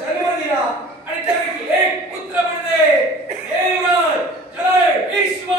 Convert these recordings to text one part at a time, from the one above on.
जन्म दिला आणि त्यापैकी एक पुत्र म्हणजे देवराज जय विश्व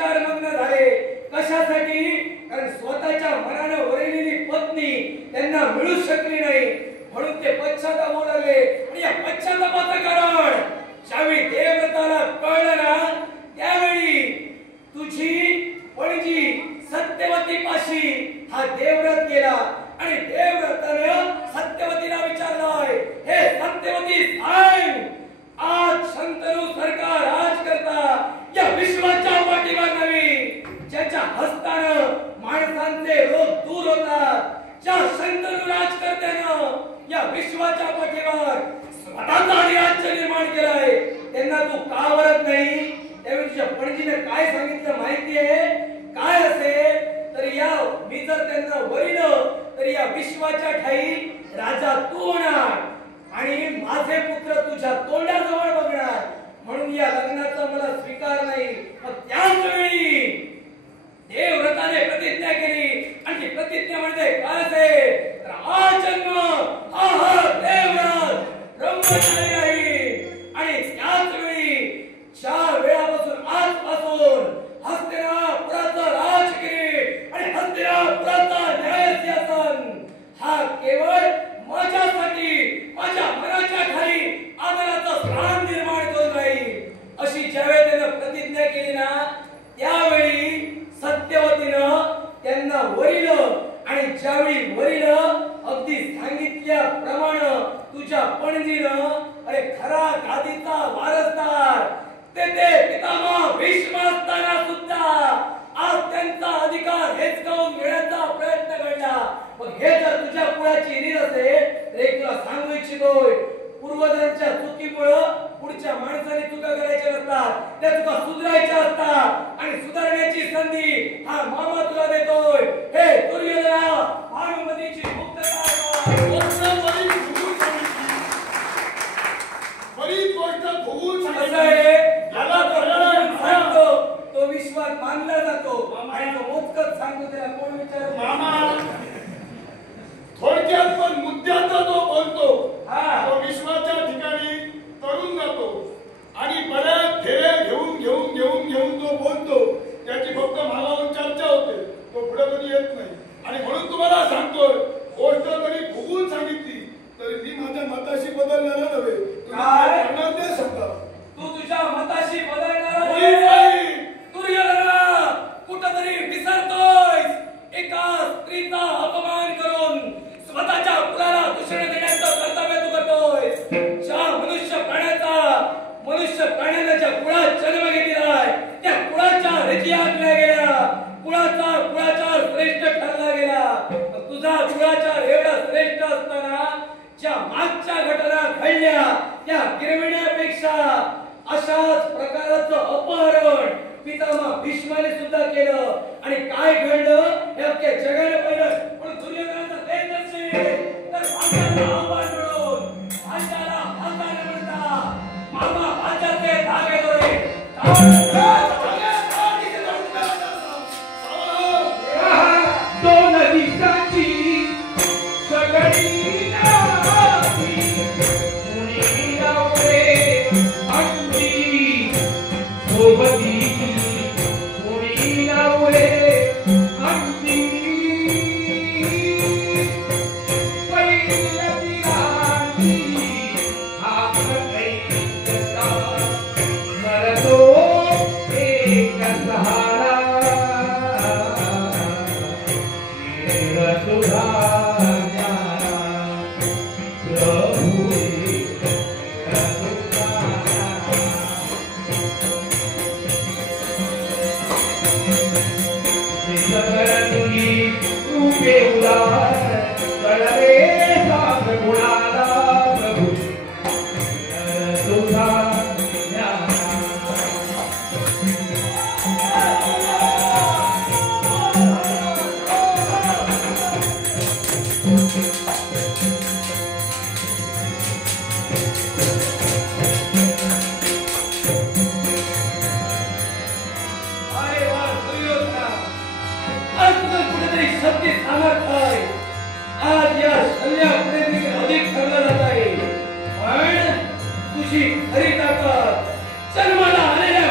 विचारमग्न झाले. कशासाठी? कारण स्वतःच्या मनाने वरलेली पत्नी त्यांना मिळू शकली नाही, म्हणून ते पश्चाताप लागले. आणि या पश्चातापाचं कारण ज्यावेळी देवव्रताला कळलं ना, त्यावेळी तुझी पणजी सत्यवती पाशी हा देवव्रत गेला आणि देवव्रतानं सत्यवतीला विचारलंय, हे सत्यवती सांग, आज शंतनू सरकार राज करता या विश्वाच्या पाठीवर नव्हे, ज्याच्या हस्तानं माणसांचे रोग दूर होतात, ज्या शंतनू राजकर्त्यानं या विश्वाच्या पाठीवर स्वतःचा राज्य निर्माण केलाय, त्यांना तू का वरत नाही? त्यावेळी तुझ्या पणजीने काय सांगितलं माहिती आहे? काय असेल तर या मी जर त्यांना वरिलं तर या विश्वाच्या ठाई राजा तू होणार आणि माझे पुत्र तुझ्या तोंडाजवळ बघणार, म्हणून या लग्नाचा मला स्वीकार नाही. मग त्याच वेळी देवव्रताने प्रतिज्ञा केली आणि ती प्रतिज्ञा म्हणजे काय असेल तर हा जन्म हा देवव्रत ब्रह्मचारी राहील. आणि त्याच वेळी ज्या वेळापासून आजपासून हस्तिनापुराचा राजकीय आणि हस्तिनापुराचा न्यायसिंहासन हा केवळ माझ्यासाठी माझ्या मनाच्या खाली आदराचं स्थान निर्माण करून राहील, अशी ज्यावेळी त्यानं प्रतिज्ञा केली ना, त्यावेळी सत्यवतीनं त्यांना वरिलं. आणि ज्यावेळी वरिलं अगदी सांगितल्याप्रमाणे तुझ्या पणजीनं अरे खरा गादीचा वारसदार ते पितामह भीष्म असताना सुद्धा आज त्यांचा अधिकार हिसकावून घेण्याचा प्रयत्न घडला. मग हे जर तुझ्या कुळाची रीत असेल तर एक तुला सांगू इच्छितोय, पूर्वजांच्या चुकीमुळे पुढच्या माणसाने चुका करायच्या नसतात, त्या चुका सुधारायच्या असतात आणि सुधारण्याची संधी हा मामा तुला देतोय. हे दुर्योधना, भानुमतीची मुक्तता तो विश्वास मानला जातो आणि तो मोजकच सांगतो, त्याला कोण विचार मामा थोडक्यात पण मुद्द्याचा तो बोलतो, तो विश्वाच्या ठिकाणी तरुण जातो आणि बऱ्याच फेऱ्या घेऊन तो बोलतो, त्याची फक्त मागावून चर्चा होते, तो पुढे कधी येत नाही. आणि म्हणून तुम्हाला सांगतोय, गोष्ट जरी फुगून सांगितली तरी मी माझ्या मताशी बदलणार नव्हे. तू तुझ्या मताशी बदलणार नाही. दुर्योधना, कुठंतरी विसरतोय. एका स्त्रीचा अपमान करून स्वतःच्या कुळाला दूषण देण्याचं कर्तव्य तू करतोय. ज्या मनुष्य प्राण्याने ज्या कुळात जन्म घेतलेला आहे, त्या कुळाच्या रीती आखल्या गेल्या, कुळाचार श्रेष्ठ ठरला गेला. तुझा कुळाचार एवढा श्रेष्ठ असताना ज्या मागच्या घटना घडल्या त्या गिरविण्यापेक्षा अशाच प्रकारचं अपहरण पितामह भीष्माने सुद्धा केलं. आणि काय घडलं हे अख्ख्या जगाने पाहिलं. पण दुर्योधनाचं तेच नसेल तर भाग्याला आव्हान मिळून भाग्याला हाताने म्हणता मामा भाग्याचे धागे दोरे दोन दिवसाची सगळी तुझी खरी ताकद जन्माला आलेल्या